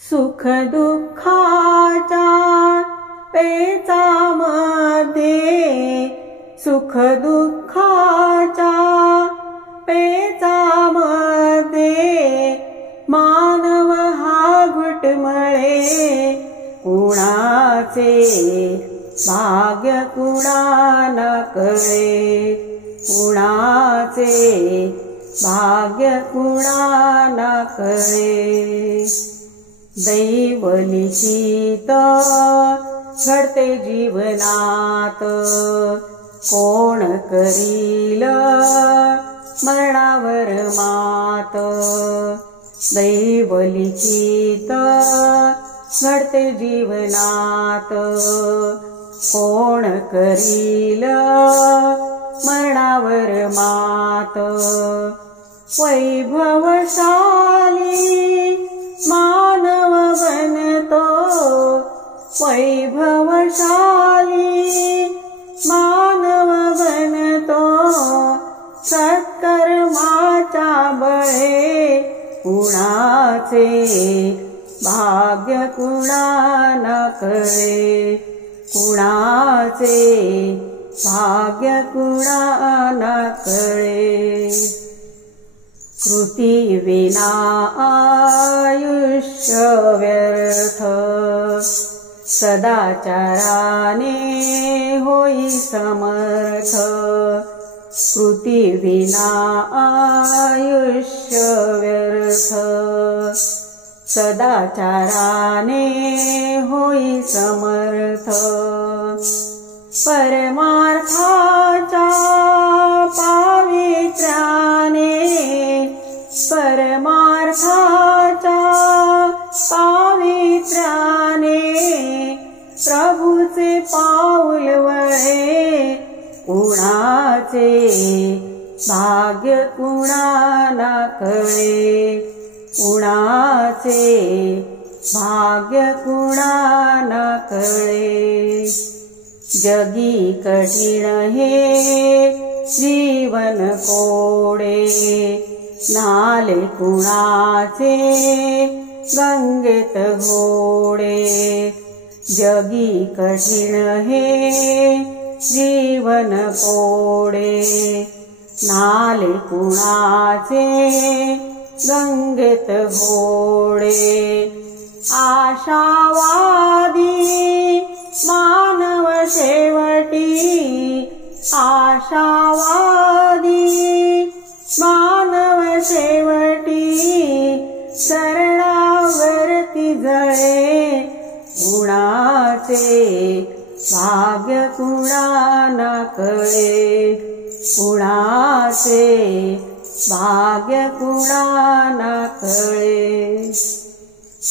सुख दुःखाच्या पेचामध्ये, सुख दुःखाच्या पेचामध्ये मानव हा घुटमळे, कुणाचे भाग्य कुणाला कळे, कुणाचे भाग्य कुणाला कळे। दैव लिखित घडते जीवनात, कोण करील मरणावर मात। दैव लिखित घडते जीवनात, कोण करील मरणावर मात। वैभवशाली मानव बनतो, वैभवशाली मानव बनतो, सत्कर्माच्या बळे, कुणाचे भाग्य कुणाला कळे, कुणाचे भाग्य कुणाला कळे। कृती विना आयुष्य व्यर्थ, सदाचाराने होई समर्थ। कृती विना आयुष्य व्यर्थ, सदाचाराने होई समर्थ। परमार्थाच्या पावित्र्याने, परमार्थाच्या पावित्र्याने प्रभूचे पाऊल वळे, कुणाचे भाग्य कुणाला कळे, कुणाचे भाग्य कुणाला कळे। जगी कठीण हे जीवन कोडे, नाले कुणाचे गंगेत घोडे। जगी कठीण हे जीवन कोडे, नाले कुणाचे गंगेत घोडे। आशावादी मानव शेवटी, आशावादी मानव शेवटी शरणावरती जळे, कुणाचे भाग्य कुणाला कळे, कुणाचे भाग्य कुणाला कळे।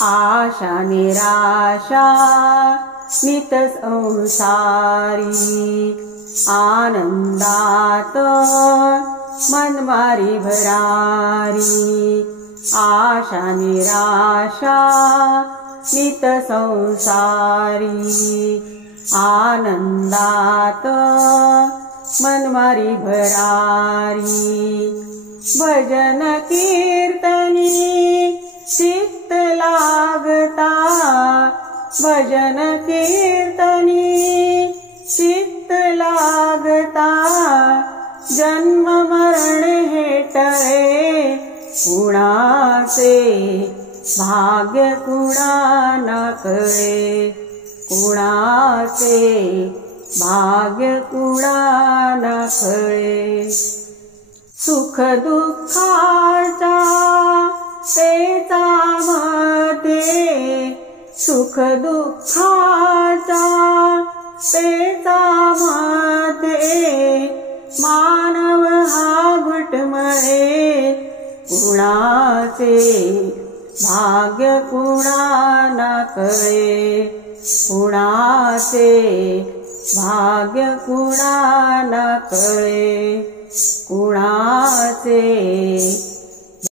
आशा निराशा नित संसारी, आनंदात मनमारी भरारी। आशा निराशा नित संसारी, आनंदात मनमारी भरारी। भजन कीर्तनी चित्त लागता, भजन कीर्तनी चित्त लागता, जन्म मरण हेटळे, कुणाचे भाग्य कुणाला कळे, कुणाचे भाग्य कुणाला कळे। सुख दुःखाच्या पेचामध्ये, सुख दुःखाच्या पेचामध्ये मानव हा घुटमळे, कुणाचे भाग्य कुणाला कळे, कुणाचे भाग्य कुणाला कळे, कुणाचे